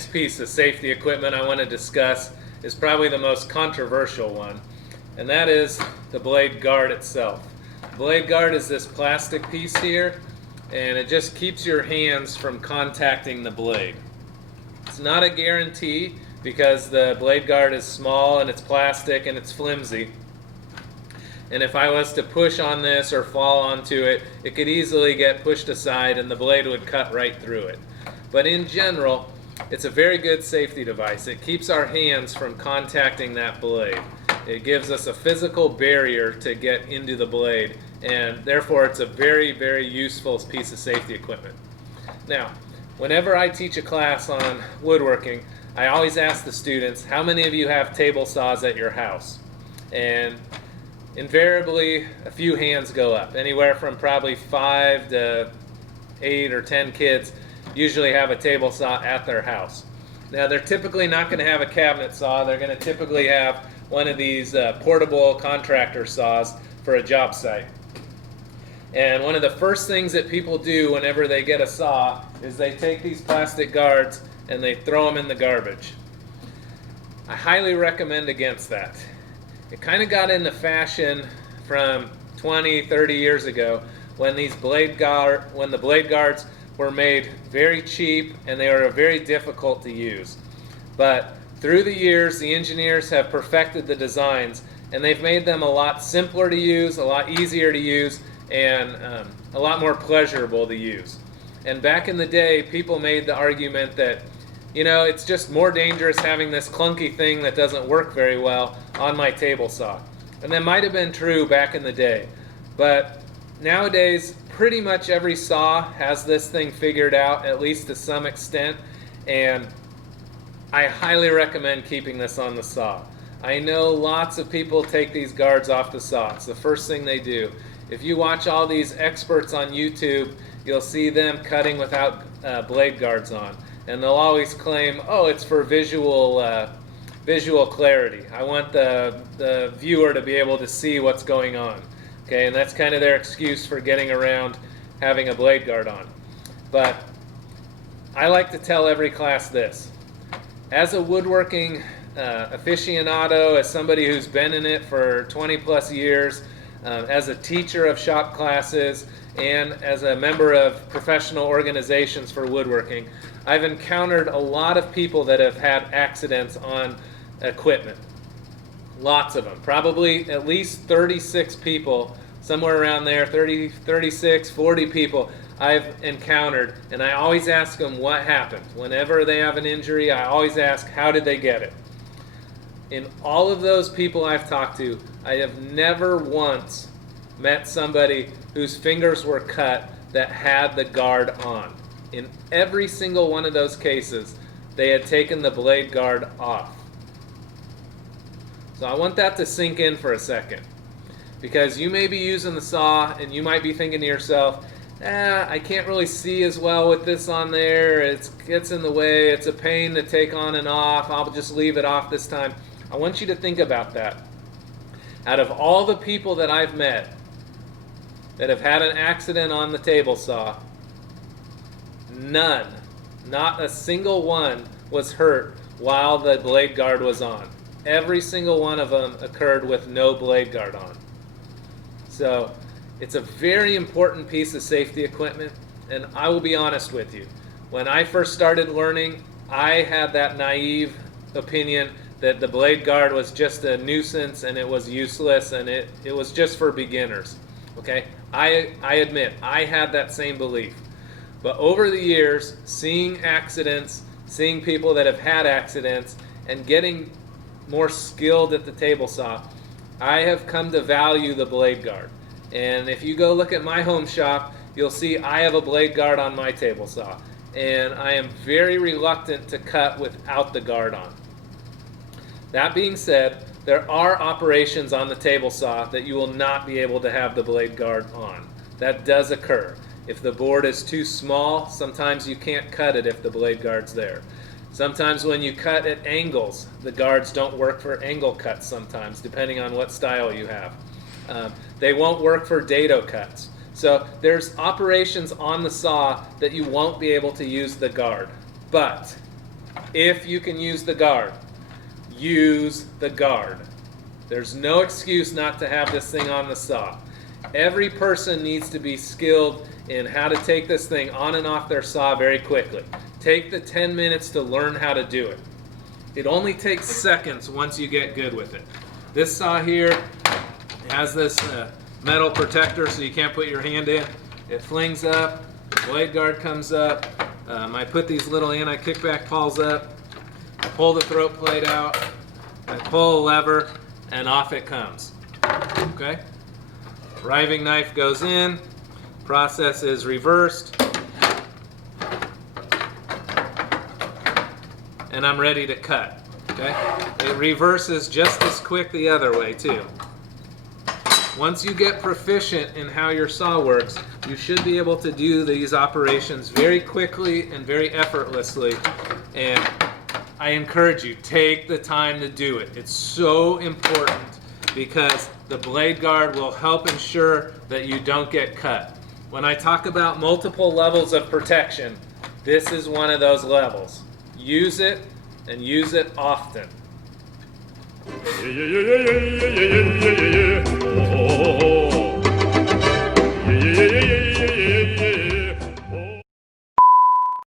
next piece of safety equipment I want to discuss is probably the most controversial one, and that is the blade guard itself. The blade guard is this plastic piece here, and it just keeps your hands from contacting the blade. It's not a guarantee because the blade guard is small and it's plastic and it's flimsy. And if I was to push on this or fall onto it, it could easily get pushed aside and the blade would cut right through it. But in general, it's a very good safety device. It keeps our hands from contacting that blade. It gives us a physical barrier to get into the blade, and therefore it's a very, very useful piece of safety equipment. Now, whenever I teach a class on woodworking, I always ask the students, how many of you have table saws at your house? And invariably, a few hands go up. Anywhere from probably 5 to 8 or 10 kids usually have a table saw at their house. Now, they're typically not going to have a cabinet saw. They're going to typically have one of these portable contractor saws for a job site. And one of the first things that people do whenever they get a saw is they take these plastic guards and they throw them in the garbage. I highly recommend against that. It kind of got into fashion from 20, 30 years ago when the blade guards were made very cheap and they were very difficult to use. But through the years, the engineers have perfected the designs and they've made them a lot simpler to use, a lot easier to use, and a lot more pleasurable to use. And back in the day, people made the argument that, you know, it's just more dangerous having this clunky thing that doesn't work very well on my table saw. And that might have been true back in the day. But nowadays, pretty much every saw has this thing figured out, at least to some extent. And I highly recommend keeping this on the saw. I know lots of people take these guards off the saw. It's the first thing they do. If you watch all these experts on YouTube, you'll see them cutting without blade guards on. And they'll always claim, oh, it's for visual clarity. I want the viewer to be able to see what's going on. Okay, and that's kind of their excuse for getting around having a blade guard on. But I like to tell every class this. As a woodworking aficionado, as somebody who's been in it for 20 plus years, as a teacher of shop classes, and as a member of professional organizations for woodworking, I've encountered a lot of people that have had accidents on equipment. Lots of them. Probably at least 36 people, somewhere around there, 30, 36, 40 people I've encountered, and I always ask them what happened. Whenever they have an injury, I always ask, how did they get it? In all of those people I've talked to, I have never once met somebody whose fingers were cut that had the guard on. In every single one of those cases, they had taken the blade guard off. So I want that to sink in for a second. Because you may be using the saw and you might be thinking to yourself, I can't really see as well with this on there. It gets in the way. It's a pain to take on and off. I'll just leave it off this time. I want you to think about that. Out of all the people that I've met that have had an accident on the table saw, none, not a single one, was hurt while the blade guard was on. Every single one of them occurred with no blade guard on. So it's a very important piece of safety equipment, and I will be honest with you. When I first started learning, I had that naive opinion that the blade guard was just a nuisance and it was useless and it was just for beginners. Okay? I admit, I had that same belief. But over the years, seeing accidents, seeing people that have had accidents, and getting more skilled at the table saw, I have come to value the blade guard. And if you go look at my home shop, you'll see I have a blade guard on my table saw. And I am very reluctant to cut without the guard on. That being said, there are operations on the table saw that you will not be able to have the blade guard on. That does occur. If the board is too small, sometimes you can't cut it if the blade guard's there. Sometimes when you cut at angles, the guards don't work for angle cuts sometimes, depending on what style you have. They won't work for dado cuts. So there's operations on the saw that you won't be able to use the guard. But If you can use the guard, use the guard. There's no excuse not to have this thing on the saw. Every person needs to be skilled in how to take this thing on and off their saw very quickly. Take the 10 minutes to learn how to do it. It only takes seconds once you get good with it. This saw here has this metal protector so you can't put your hand in. It flings up, the blade guard comes up. I put these little anti-kickback pawls up. I pull the throat plate out. I pull a lever, and off it comes. Okay? Riving knife goes in. Process is reversed. And I'm ready to cut. Okay? It reverses just as quick the other way too. Once you get proficient in how your saw works, you should be able to do these operations very quickly and very effortlessly. And I encourage you, take the time to do it. It's so important because the blade guard will help ensure that you don't get cut. When I talk about multiple levels of protection, this is one of those levels. Use it and use it often.